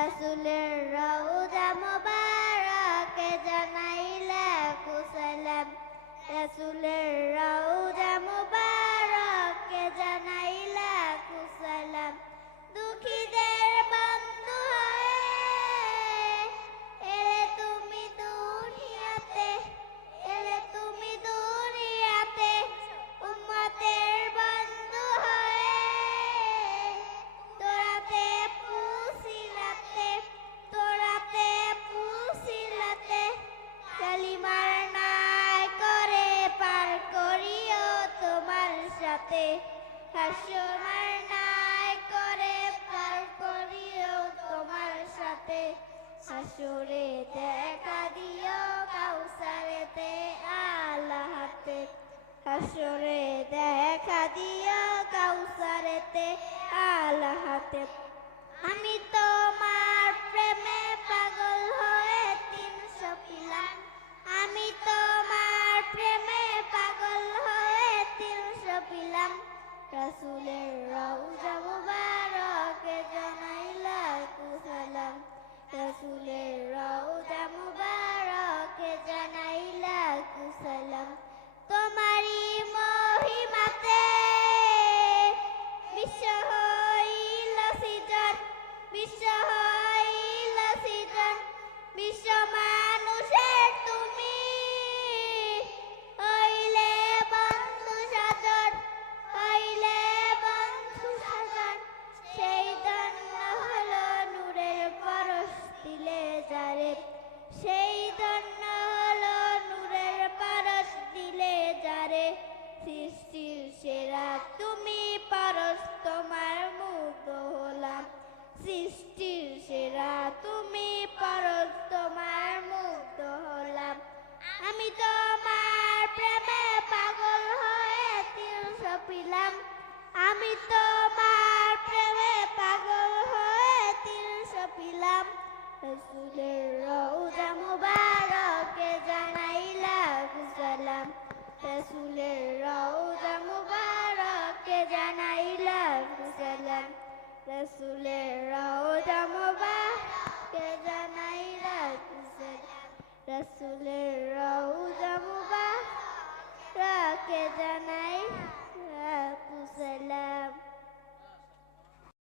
রাসূলের রওজা মুবারকে জানাই লাখো সালাম রাসূলের রওজা মুবারকে জানাই লাখো সালাম দুঃখীদের বন্ধু হয়ে এলে তুমি দুনিয়াতে উম্মতের বন্ধু হয়ে তোরাতে পুছিলাতে কালিমার নাই করে পার করিও তোমার সাথে হাসমার নাই করে পার করিও তোমার সাথে হাসরে দেখা দিও কাউসারেতে আল্লাহতে হাসরে দেখা দিও কাউসারেতে আল্লাহতে আমি তোমার প্রেমে পাগল হয়ে 300 পিলাম আমি তোমার প্রেমে পাগল হয়ে 300 পিলাম রাসূলের রওজা মুবারকে জানাই লাখো সালাম রাসূলের রওজা মুবারকে জানাই লাখো সালাম তোমারই মহিমাতে বিশ্ব হইল সৃজন বিশ্ব মানুষের তুমি হইলে বন্ধু সাজন সেই ধন্য হলো নূরের পরশ দিলে যারে সেই ধন্য হলো নূরের পরশ দিলে যারে সৃষ্টির সেরা তুমি পরশ তোমার মুগ্ধ হলাম সৃষ্টির সেরা তুমি পরশ তোমার মুগ্ধ হলাম আমি তোমার প্রেমে পাগল হয়ে 300 পিলাম আমি তোমার প্রেমে পাগল হয়ে 300 পিলাম রাসূলের রওজা মুবারকে জানাই লাখো সালাম রাসূলের রওজা মুবারকে জানাই লাখো সালাম রাসূলের রওজা মুবারকে জানাই লাখো সালাম রাসূলের রওজা মুবারকে জানাই